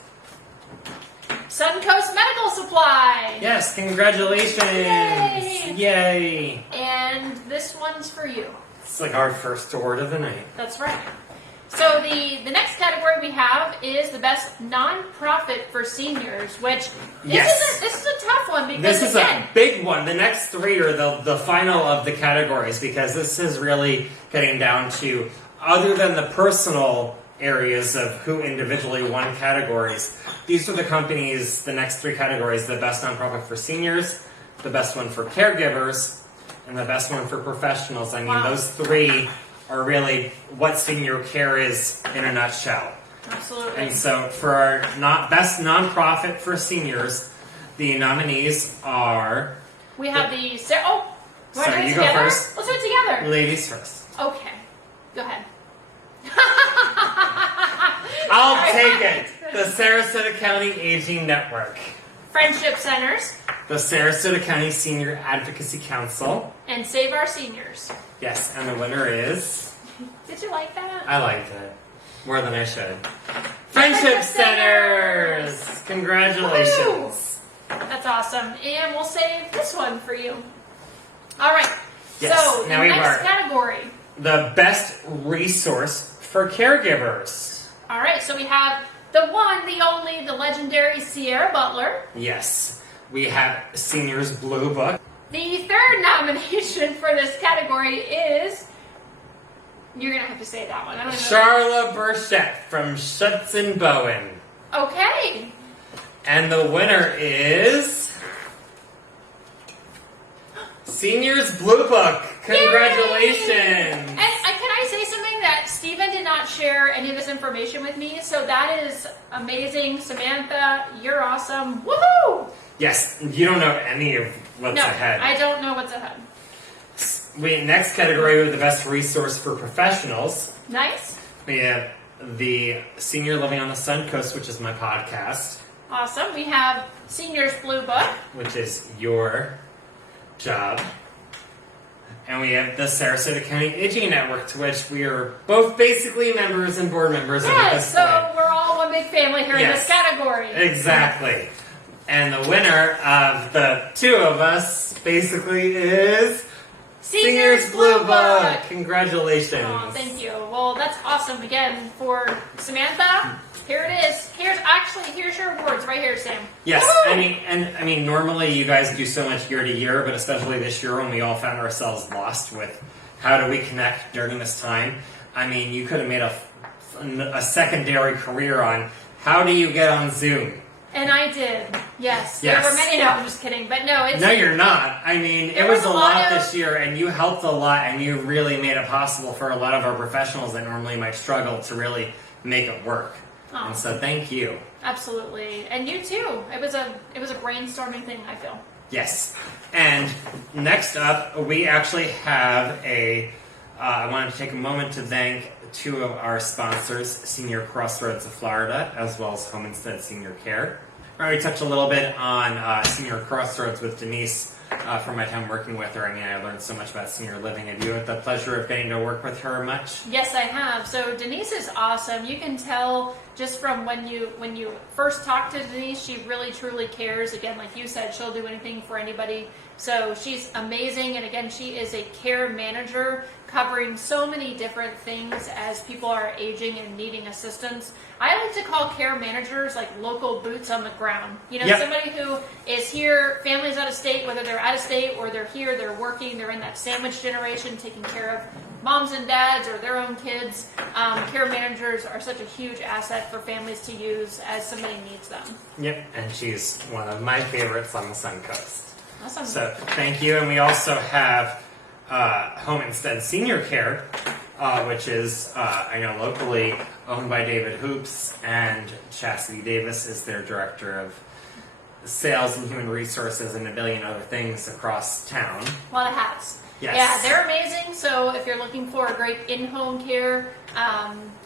Suncoast Medical Supply. Yes, congratulations. Yay. Yay. And this one's for you. It's like our first award of the night. That's right. So the next category we have is the best nonprofit for seniors, which this is a tough one because This is again, a big one. The next three are the final of the categories because this is really getting down to, other than the personal areas of who individually won categories, these are the companies, the next three categories: the best nonprofit for seniors, the best one for caregivers, and the best one for professionals. I mean, Wow. those three are really what senior care is in a nutshell. absolutely. And so for our best nonprofit for seniors, the nominees are... We have the wanna Sorry, do it you go together? first. Let's do it together. Ladies first. Okay, go ahead. I'll take it. The Sarasota County Aging Network. Friendship Centers The Sarasota County Senior Advocacy Council. and Save Our Seniors. Yes, and the winner is... Did you like that? I liked it. More than I should. Friendship Centers! Congratulations. Woo! That's awesome. And we'll save this one for you. All right. Yes, So, now the we next are- category. The best resource for caregivers. All right. So we have the one, the only, the legendary C.A.R.E. Butler. Yes, we have Seniors Blue Book. The third nomination for this category is... You're going to have to say that one. I don't know. Charla Burchett from Schutz and Bowen. Okay. And the winner is... Seniors Blue Book. Congratulations. And can I say something that Stephen did not share any of this information with me? So that is amazing. Samantha, you're awesome. Woohoo! Yes, you don't know any of what's No, ahead. I don't know what's ahead. Next category, we have the best resource for professionals. Nice. We have the Senior Living on the Suncoast, which is my podcast, Awesome. We have Seniors Blue Book. which is your job. And we have the Sarasota County Aging Network, to which we are both basically members and board members. Yes, so we're all one big family here in this category. Exactly. And the winner of the two of us basically is Seniors Blue Book. Congratulations. Oh, thank you. Well, that's awesome. Again, for Samantha, here it is. Here's your awards right here, Sam. Yes, Woo! I mean, normally you guys do so much year to year, but especially this year when we all found ourselves lost with how do we connect during this time. I mean, you could have made a secondary career on how do you get on Zoom. And I did. Yes. Yes. There were many. No, I'm just kidding. But no, it's. No, you're not. I mean, it There was was a a lot lot of- this year, and you helped a lot, and you really made it possible for a lot of our professionals that normally might struggle to really make it work. Oh. And so, thank you. Absolutely, and you too. It was a brainstorming thing. I feel. Yes. And next up, we actually have I wanted to take a moment to thank two of our sponsors, Senior Crossroads of Florida, as well as Home Instead Senior Care. I already touched a little bit on Senior Crossroads with Denise from my time working with her. I mean, I learned so much about senior living. Have you had the pleasure of getting to work with her much? Yes, I have. So Denise is awesome. You can tell just from when you first talk to Denise, she really truly cares. Again, like you said, she'll do anything for anybody. So she's amazing. And again, she is a care manager covering so many different things as people are aging and needing assistance. I like to call care managers like local boots on the ground. You know, Yep. somebody who is here, families out of state, whether they're out of state or they're here, they're working, they're in that sandwich generation, taking care of moms and dads or their own kids. Care managers are such a huge asset for families to use as somebody needs them. Yep. And she's one of my favorites on the Suncoast. Awesome. So thank you. And we also have Home Instead Senior Care, which is, I know locally owned by David Hoops, and Chastity Davis is their director of sales and human resources and a billion other things across town. A lot of hats. Yes. Yeah, they're amazing. So if you're looking for a great in-home care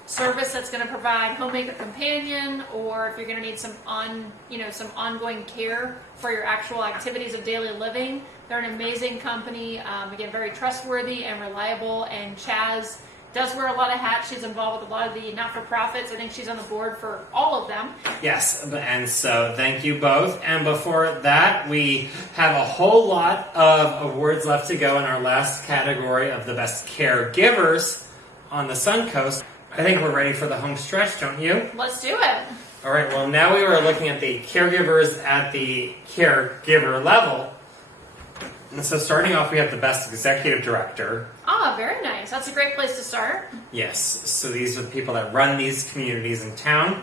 service that's going to provide homemaker companion, or if you're going to need some ongoing care for your actual activities of daily living, they're an amazing company. Again, very trustworthy and reliable. And Chaz does wear a lot of hats. She's involved with a lot of the not-for-profits. I think she's on the board for all of them. Yes, and so thank you both. And before that, we have a whole lot of awards left to go in our last category of the best caregivers on the Suncoast. I think we're ready for the home stretch, don't you? Let's do it. All right, well, now we were looking at the caregivers at the caregiver level. And so starting off, we have the best executive director. Ah, very nice. That's a great place to start. Yes, so these are the people that run these communities in town.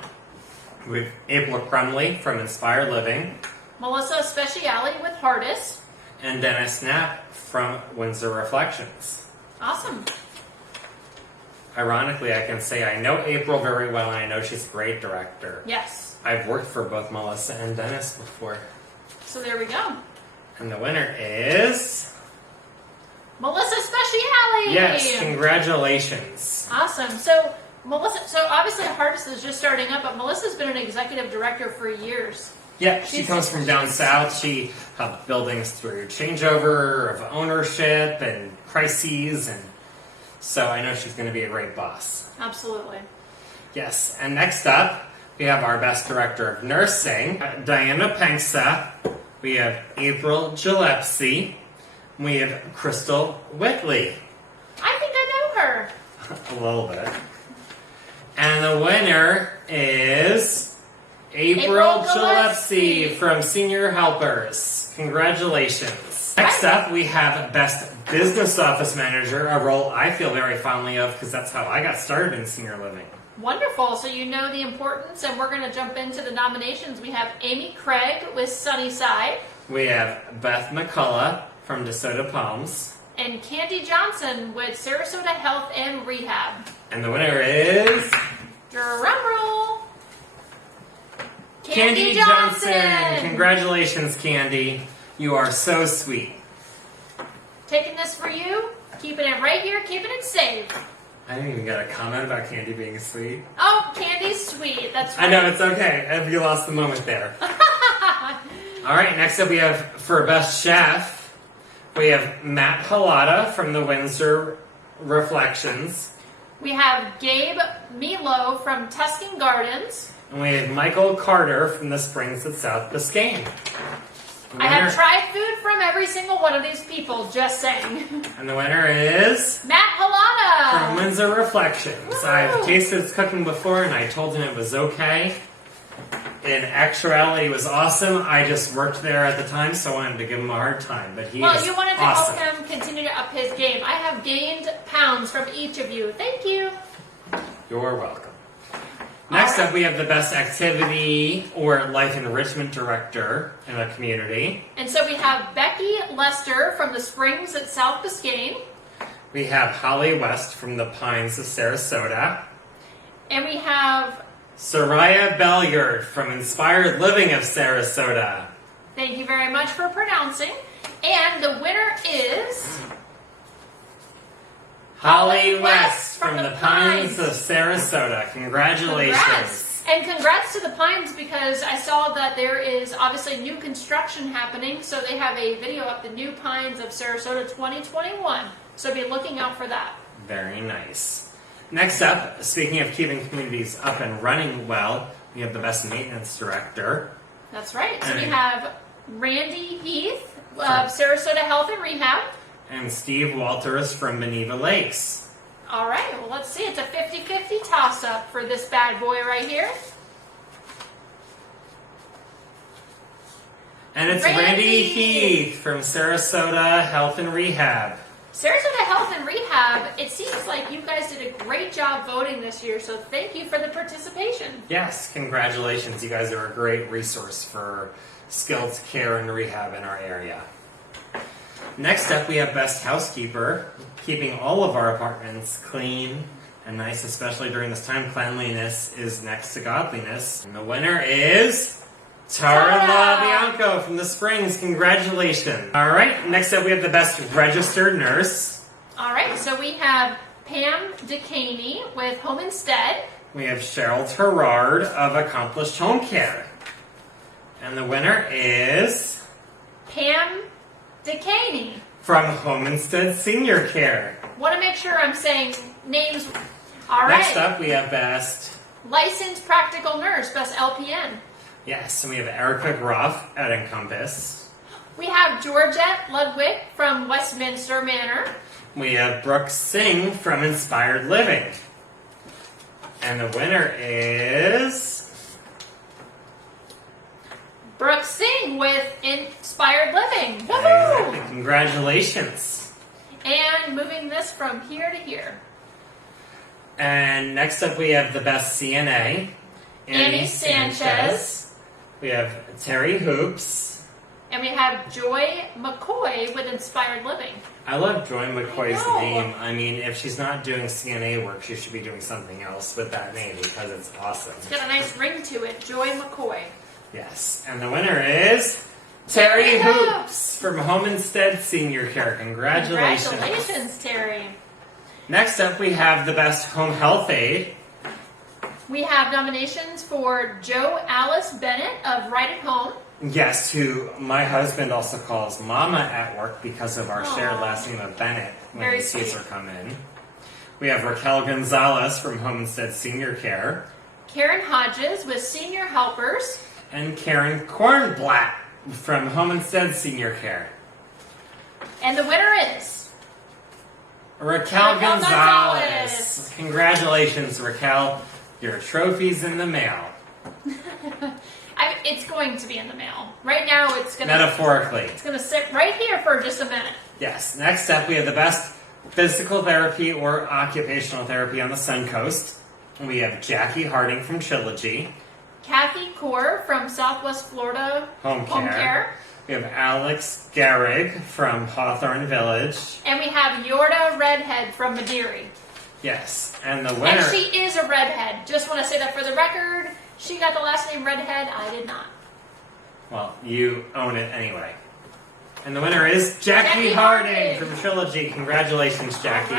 We have April Crumley from Inspired Living. Melissa Speciale with Hardis. And Dennis Knapp from Windsor Reflections. Awesome. Ironically, I can say I know April very well, and I know she's a great director. Yes. I've worked for both Melissa and Dennis before. So there we go. And the winner is... Melissa Speciale. Yes, congratulations. Awesome. So Melissa, so obviously Hardis is just starting up, but Melissa's been an executive director for years. Yeah, she comes from down south. She helped buildings through changeover of ownership and crises, and so I know she's going to be a great boss. Absolutely. Yes, and next up, we have our best director of nursing, Diana Pensa. We have April Gillespie. We have Crystal Whitley. I think I know her. A little bit. And the winner is April Gillespie from Senior Helpers. Congratulations. Next up, we have Best Business Office Manager, a role I feel very fondly of because that's how I got started in senior living. Wonderful. So you know the importance, and we're going to jump into the nominations. We have Amy Craig with Sunnyside. We have Beth McCullough from DeSoto Palms. And Candy Johnson with Sarasota Health and Rehab. And the winner is... Drum roll. Candy Johnson! Congratulations, Candy. You are so sweet. Taking this for you, keeping it right here, keeping it safe. I didn't even get a comment about Candy being sweet. Oh, Candy's sweet. That's right. I know, it's okay. If you lost the moment there. All right, next up we have for Best Chef, We have Matt Pallotta from the Windsor Reflections. We have Gabe Milo from Tuscan Gardens. And we have Michael Carter from the Springs at South Biscayne. I have tried food from every single one of these people, just saying. And the winner is Matt Pallotta from Windsor Reflections. Woo! I've tasted his cooking before and I told him it was okay. In actuality, it was awesome. I just worked there at the time, so I wanted to give him a hard time. But Well, you wanted to awesome. help him continue to up his game. I have gained pounds from each of you. Thank you. You're welcome. Next All right. up, we have the best activity or life enrichment director in a community. And so we have Becky Lester from the Springs at South Biscayne. We have Holly West from the Pines of Sarasota. And we have, Soraya Belliard from Inspired Living of Sarasota. thank you very much for pronouncing. And the winner is Holly West from the Pines of Sarasota. Congratulations. Congrats. And congrats to the Pines, because I saw that there is obviously new construction happening. So they have a video up, the New Pines of Sarasota 2021. So be looking out for that. Very nice. Next up, speaking of keeping communities up and running well, we have the best maintenance director. That's right. So And- we have Randy Heath of Sarasota Health and Rehab. And Steve Walters from Beneva Lakes. All right, well, let's see. It's a 50-50 toss-up for this bad boy right here. And it's Randy Randy Heath from Sarasota Health and Rehab. Sarasota Health and Rehab, it seems like you guys did a great job voting this year, so thank you for the participation. Yes, congratulations. You guys are a great resource for skilled care and rehab in our area. Next up, we have Best Housekeeper, keeping all of our apartments clean and nice, especially during this time. Cleanliness is next to godliness. And the winner is Tara Bianco from the Springs. Congratulations. All right, next up, we have the Best Registered Nurse. All right, so we have Pam DeCaney with Home Instead. We have Cheryl Terrard of Accomplished Home Care. And the winner is Pam DeCaney. from Home Instead Senior Care. Want to make sure I'm saying names. All Next right. up, we have Best. Licensed Practical Nurse, Best LPN. Yes, and we have Erica Groff at Encompass. We have Georgette Ludwig from Westminster Manor. We have Brooke Singh from Inspired Living. And the winner is Brooke Singh with Inspired Living. Exactly. Woohoo! Congratulations. And moving this from here to here. And next up, we have the Best CNA, Amy Sanchez. We have Terry Hoops. And we have Joy McCoy with Inspired Living. I love Joy McCoy's I know. name. I mean, if she's not doing CNA work, she should be doing something else with that name because it's awesome. It's got a nice ring to it. Joy McCoy. Yes. And the winner is Terry Hoops from Home Instead Senior Care. Congratulations. Congratulations, Terry. Next up, we have the Best Home Health Aide. We have nominations for Joe Alice Bennett of Right at Home. Yes, who my husband also calls Mama at work because of our shared last name of Bennett when Very he sees sweet. her come in. We have Raquel Gonzalez from Home Instead Senior Care. Karen Hodges with Senior Helpers. And Karen Kornblatt from Home Instead Senior Care. And the winner is Raquel Raquel Gonzalez. Gonzalez. Congratulations, Raquel. Your trophy's in the mail. it's going to be in the mail. Right now it's gonna Metaphorically. it's gonna sit right here for just a minute. Yes. Next up, we have the Best Physical Therapy or Occupational Therapy on the Suncoast. We have Jackie Harding from Trilogy. Kathy Core from Southwest Florida Home Care. We have Alex Garrig from Hawthorne Village. And we have Yorda Redhead from Madeira. Yes. And the winner... And she is a redhead. Just want to say that for the record. She got the last name Redhead. I did not. Well, you own it anyway. And the winner is Jackie Harding from Trilogy. Congratulations, Jackie.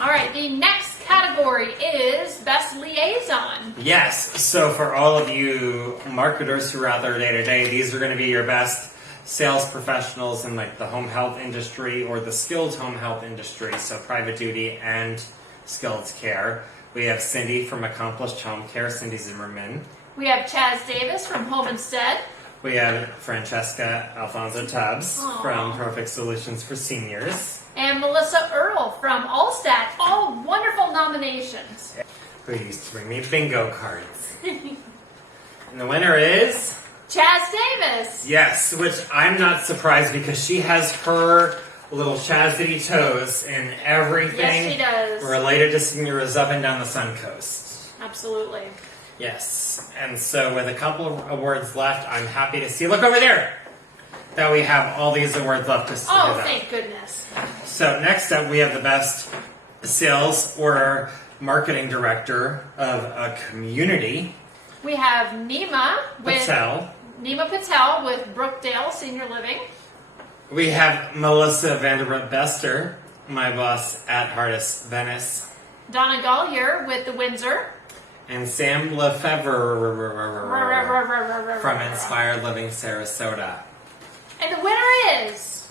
All right. The next category is Best Liaison. Yes. So for all of you marketers who are out there day to day, these are going to be your best sales professionals in like the home health industry or the skilled home health industry, so private duty and skilled care. We have Cindy from Accomplished Home Care, Cindy Zimmerman. We have Chaz Davis from Home Instead. We have Francesca Alfonso Tubbs Aww. from Perfect Solutions for Seniors. And Melissa Earle from Allstat. All wonderful nominations. Who used to bring me bingo cards. And the winner is... Chaz Davis. Yes, which I'm not surprised because she has her little chastity toes in everything Yes, she does. related to seniors up and down the Suncoast. Absolutely. Yes, and so with a couple of awards left, I'm happy to see, look over there, that we have all these awards left to Oh, give out. thank goodness. So next up, we have the best sales or marketing director of a community, We have Nima Patel. with Brookdale Senior Living. We have Melissa Vanderbilt Bester, my boss at Hardest Venice. Donna Gollier with the Windsor. And Sam Lefebvre from Inspired Living Sarasota. And the winner is...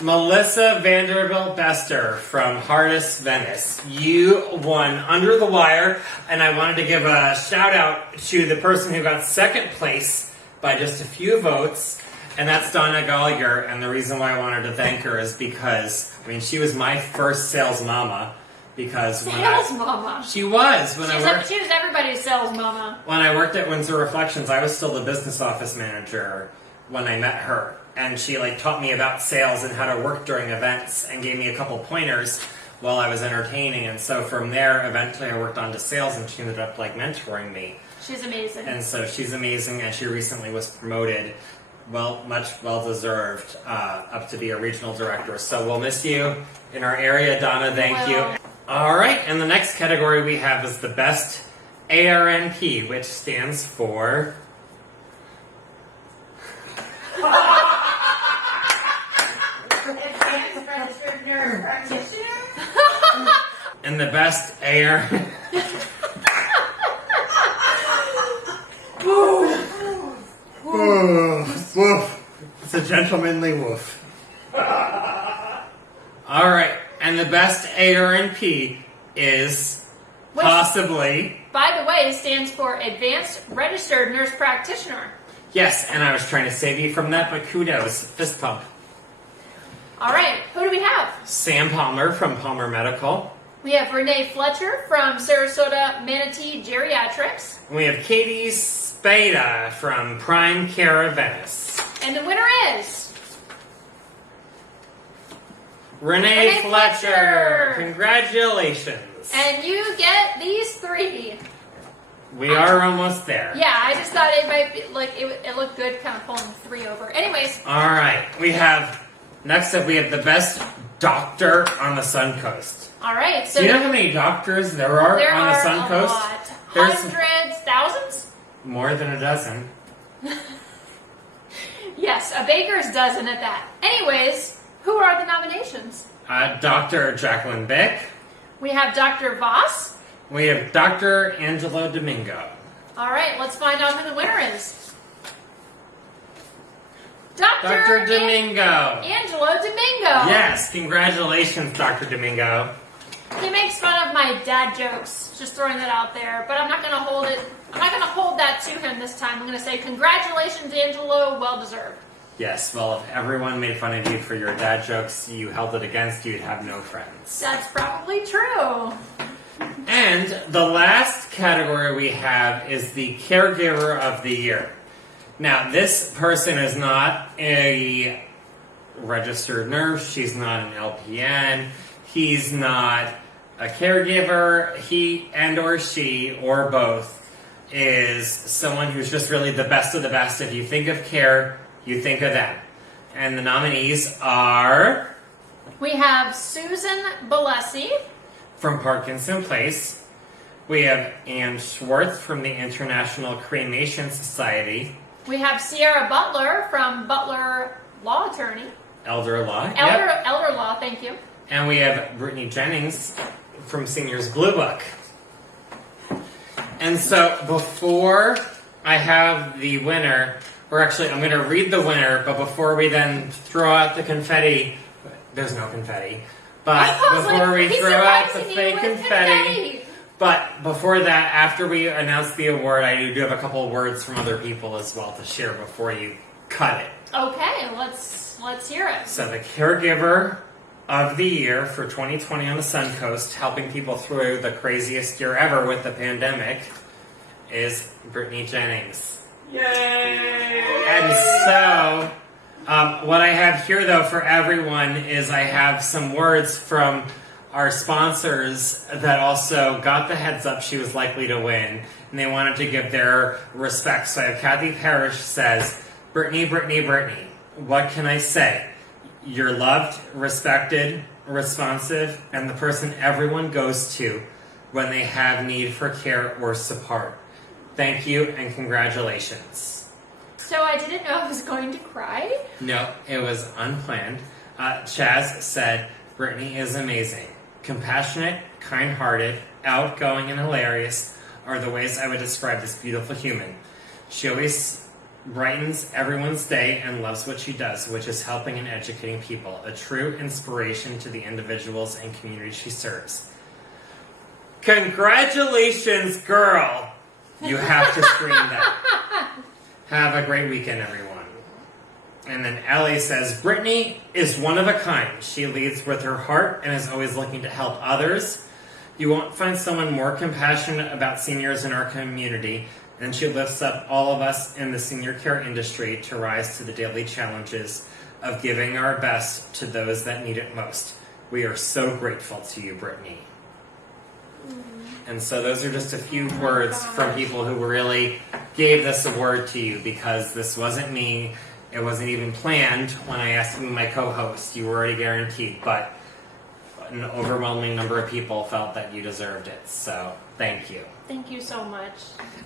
Melissa Vanderbilt Bester from Hardest Venice. You won under the wire, and I wanted to give a shout out to the person who got second place by just a few votes, and that's Donna Gollier. And the reason why I wanted to thank her is because, I mean, she was my first sales mama. Because when Sales mama. she was when I worked. She was everybody's sales mama. When I worked at Windsor Reflections, I was still the business office manager when I met her. And she like taught me about sales and how to work during events and gave me a couple pointers while I was entertaining. And so from there, eventually I worked on to sales and she ended up like mentoring me. She's amazing. And so she's amazing, and she recently was promoted, much well deserved, up to be a regional director. So we'll miss you in our area, Donna. Thank you. All right, and the next category we have is the best ARNP, which stands for... Advanced Registered Nurse Practitioner. And the best ARN... Woof. It's a gentlemanly woof. All right, and the best ARNP is Which, possibly... by the way, stands for Advanced Registered Nurse Practitioner. Yes, and I was trying to save you from that, but kudos. Fist pump. All right, who do we have? Sam Palmer from Palmer Medical. We have Renee Fletcher from Sarasota Manatee Geriatrics. And we have Katie Spada from Prime Care of Venice. And the winner is... Renee Fletcher. Fletcher. Congratulations. And you get these three. We are almost there. Yeah, I just thought it might be, like, it looked good kind of pulling three over. Anyways. All right. Next up, we have the best doctor on the Suncoast. All right. So do you know how many doctors there are on the Suncoast? A lot. There's Hundreds, thousands? more than a dozen. Yes, a baker's dozen at that. Anyways, who are the nominations? Dr. Jacqueline Bick. We have Dr. Voss. We have Dr. Angelo Domingo. All right, let's find out who the winner is. Dr. Domingo. Angelo Domingo. Yes, congratulations, Dr. Domingo. He makes fun of my dad jokes, just throwing that out there, but I'm not going to hold it. I'm not going to hold that to him this time. I'm going to say congratulations, Angelo, well deserved. Yes, well, if everyone made fun of you for your dad jokes, you held it against you, you'd have no friends. That's probably true. And the last category we have is the Caregiver of the Year. Now, this person is not a registered nurse. She's not an LPN. He's not a caregiver. He and or she or both is someone who's just really the best of the best. If you think of care, you think of them. And the nominees are... We have Susan Balesi. From Parkinson Place. We have Ann Schwartz from the International Cremation Society. We have Sierra Butler from Butler Law Attorney. Elder Law. Elder Law, thank you. And we have Brittany Jennings from Seniors Blue Book. And so before I have the winner, or actually, I'm going to read the winner, but before we then throw out the confetti, there's no confetti. But before we throw out the fake confetti, but before that, after we announce the award, I do have a couple of words from other people as well to share before you cut it. Okay, let's hear it. So the Caregiver of the Year for 2020 on the Suncoast, helping people through the craziest year ever with the pandemic, is Brittany Jennings. Yay! And so, what I have here though for everyone is I have some words from our sponsors that also got the heads up she was likely to win, and they wanted to give their respect. So I have Kathy Parrish says, Brittany, what can I say? You're loved, respected, responsive, and the person everyone goes to when they have need for care or support. Thank you and congratulations. So I didn't know I was going to cry. No, it was unplanned. Chaz said, Brittany is amazing. Compassionate, kind-hearted, outgoing, and hilarious are the ways I would describe this beautiful human. She always brightens everyone's day and loves what she does, which is helping and educating people. A true inspiration to the individuals and communities she serves. Congratulations, girl! You have to scream that. Have a great weekend, everyone. And then Ellie says, Brittany is one of a kind. She leads with her heart and is always looking to help others. You won't find someone more compassionate about seniors in our community, and she lifts up all of us in the senior care industry to rise to the daily challenges of giving our best to those that need it most. We are so grateful to you, Brittany. And so those are just a few words from people who really gave this award to you, because this wasn't me. It wasn't even planned when I asked you, my co-host. You were already guaranteed, but an overwhelming number of people felt that you deserved it. So thank you. Thank you so much.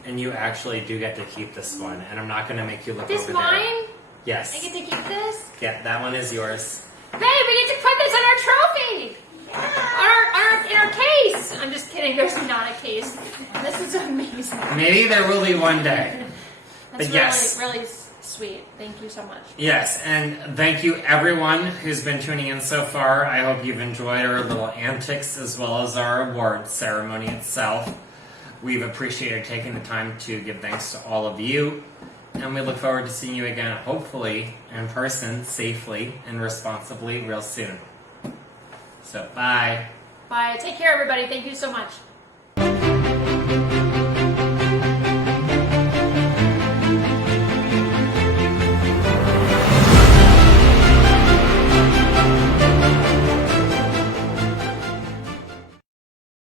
And you actually do get to keep this one, and I'm not going to make you look This over mine? there. Yes. I get to keep this? Yeah, that one is yours. Hey, we get to put this on our trophy! In our case! I'm just kidding, there's not a case. This is amazing. Maybe there will be one day. That's But yes. really sweet. Thank you so much. Yes, and thank you everyone who's been tuning in so far. I hope you've enjoyed our little antics as well as our award ceremony itself. We've appreciated taking the time to give thanks to all of you, and we look forward to seeing you again, hopefully in person, safely and responsibly real soon. So, bye. Bye. Take care, everybody. Thank you so much.